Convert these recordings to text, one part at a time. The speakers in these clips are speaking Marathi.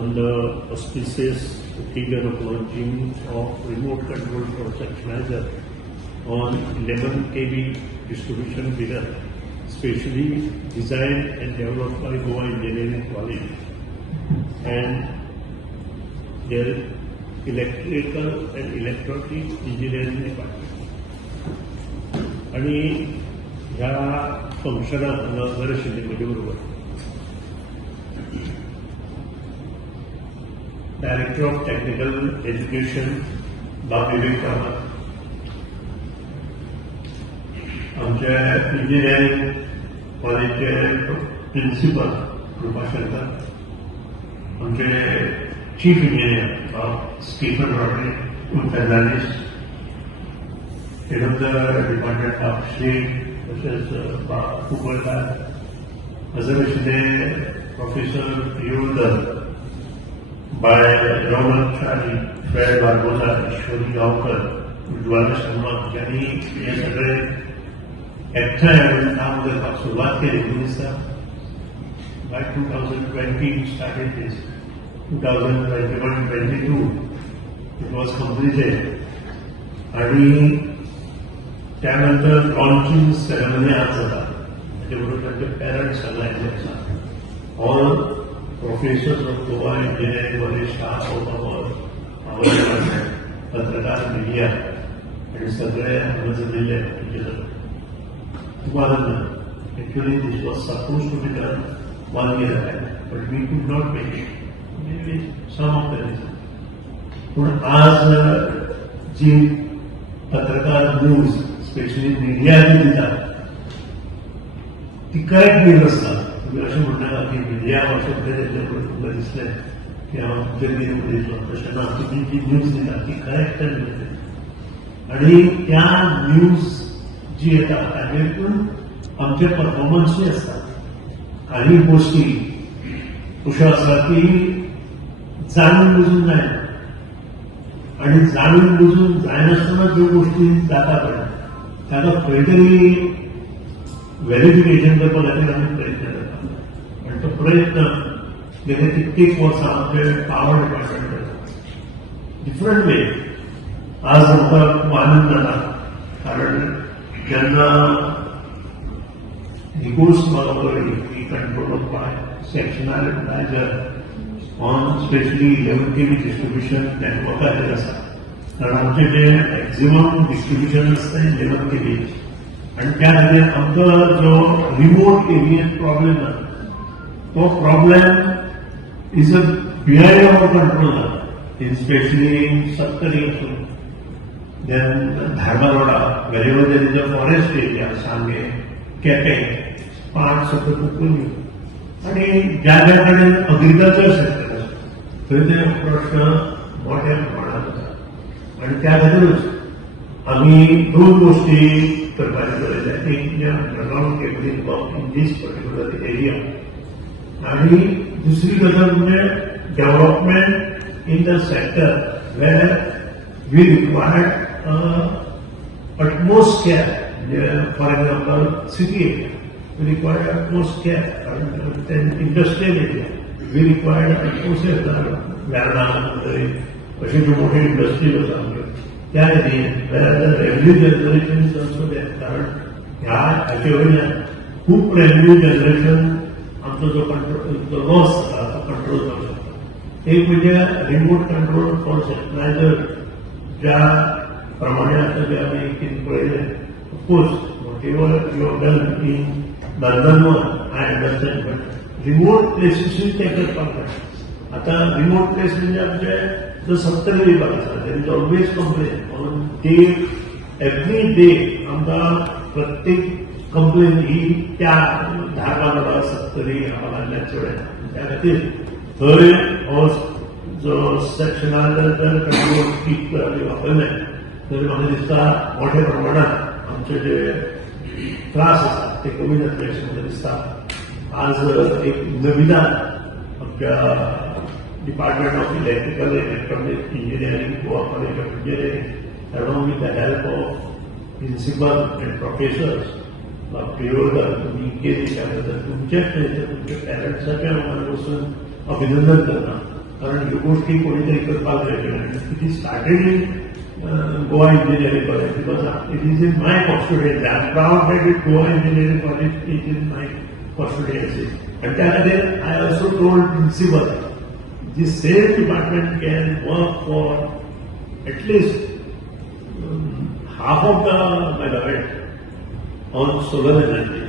on the auspicious occasion of launching of remote control for Sectionalizer on 11 kV distribution feeder, specially designed and developed by Goa Engineering College and their electrical and electronic engineering department. आणि ह्या फंक्शनाक हांगा बरे आशिल्ले म्हजे बरोबर Director of Technical Education, Dhavlikar, आमचे इंजिनियरिंग कॉलेजचे प्रिन्सिपल कृपाशंकर, आमचे chief engineer Stephen Roderick Fernandes, head of the department of state तशेंच कुंकळकार, हजर आशिल्ले प्रोफेसर पियोडर by Robert Charlie, Fred Barbosa, Ishwari Gaokar, Ujwala Sharma, यांनी हे सगळे एकठांय येऊन काम करपाक सुरवात केली. By 2020 we started this. 2021-22 it was completed. आणि त्यानंतर लॉन्चिंग सेरेमनी आज जाता. त्याच्याबरोबर त्यांचे पेरेंट्स सगळ्यांचे आसा. All Professors of Goa Engineering College, staff of our department, पत्रकार मीडिया आणि सगळे हजरलेले तुम्हाला actually this was supposed to be done 1 year ago, but we could not make it. Maybe some of the reasons. पण आज जी पत्रकार न्यूज स्पेशली मीडिया दितात ती करेक्ट न्यूज असतात. तुम्ही असे म्हणणार की मीडिया अशा तुला दिसलंय की आमचे तशें ना तुम्ही जी न्यूज दितात ती करेक्ट मिळते आणि त्या न्यूज जी येता ताजेतून आमचे परफॉर्मन्सूय असतात. काही गोष्टी अश्यो आसा की जाणून बुजून जायना आणि जाणून बुजून जायनासतना ज्यो गोष्टी जाता पळय ताका खंय तरी व्हेरिफिकेशन करपा खातीर आमी प्रयत्न करतात. आणि तो प्रयत्न गेले कित्येक वर्सां आमचे पावर डिपार्टमेंट करता डिफरंट वे. आज आमकां खूब आनंद जाता कारण जेन्ना ही गोष्ट म्हाका कळ्ळी की control by sectionaliser on specially 11 kV distribution नेटवर्काचेर आसा. कारण आमचे जे मॅक्झिमम डिस्ट्रिब्युशन आसता 11 kV आणि त्या खातीर आमचो जो रिमोट एरियेत प्रॉब्लेम जाता तो problem is a behind our control जाता. स्पेशली सत्तरी असून देन धारबारोडा वेरेवर there is a forest area Sanguem Quepem पाट सकट उकळ्यो आणि ज्या ज्या कडेन अग्रिकल्चर सेक्टर आसा थंय ते प्रश्न मोठ्या प्रमाणात जाता आणि त्या खातीरच आमी 2 गोष्टी करपाचे गरज. एक म्हणजे underground cabling of in these particular area आणि दुसरी गजाल म्हणजे development in the sector where we required utmost care. म्हणजे for example city area we required utmost care. Industrial area we required utmost care. Verna अशी ज्यो मोठी इंडस्ट्रीज आसा त्या खातीर revenue generation is also there. कारण ह्या हाचे वयल्यान खूब रेव्हेन्यू जनरेशन आमचो जो कंट्रोल लॉस जाता तो कंट्रोल करूंक शकता. एक म्हणजे रिमोट कंट्रोल फॉर सेक्शनालायझर ज्या प्रमाणे आता जे आमी कितें पळयलें of course whatever you have done in London I understand but remote प्लेसीसूय ते करपाक जाय. आता रिमोट प्लेस म्हणजे आमचे जो सत्तरी विभाग आसा there is always complain on day every day आमकां प्रत्येक कंप्लेन ही त्या धारबारोडा सत्तरी हवालांतल्यान चड येता. त्या खातीर थंय हो जो सेक्शनालायझर कंट्रोल किट आमी वापरले थंय म्हाका दिसता मोठ्या प्रमाणात आमचे जे त्रास आसा ते कमी जातले अशें म्हाका दिसता. आज एक नविदान आमच्या department of electrical electronic engineering Goa college of engineering along with the help of principal and professors पियोडर तुम्ही केली त्याबद्दल तुमच्या पॅरेंट्साच्या मनापासून अभिनंदन करता. कारण ह्यो गोष्टी कोणीतरी करपाक जाय. It is started in Goa Engineering College because it is in my custodian. I am proud that it Goa Engineering College is in my custodianship. And then I also told principal, this same department can work for at least half of the megawatt on solar energy.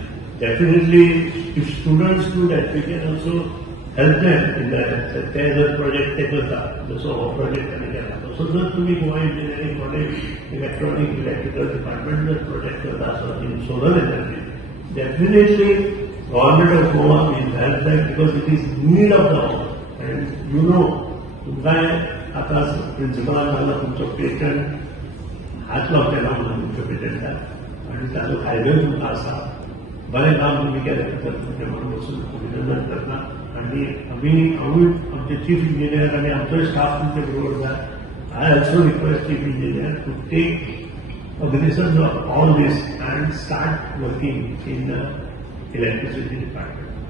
Definitely, if students do that, we can also help them in that. There is a project taken up, so project taken up. So जर तुम्ही Goa engineering college electronic electrical department जर प्रोजेक्ट करता आसत in solar energy, definitely government of Goa will help that because it is need of the hour. And you know तुमकां आता प्रिन्सिपलान सांगला तुमचो पेटंट हात लावलेला म्हणून तुमच्या पेटंटाक आणि ताचो फायदो तुमकां आसा. बरें काम तुम्ही केलें तर तुमचे म्हणून वचून अभिनंदन करता. आणि आम्ही आमचे चीफ इंजिनियर आणि आमचो स्टाफ तुमचे बरोबर जाय. I also request chief engineer to take cognizance of all this and start working in the electricity department.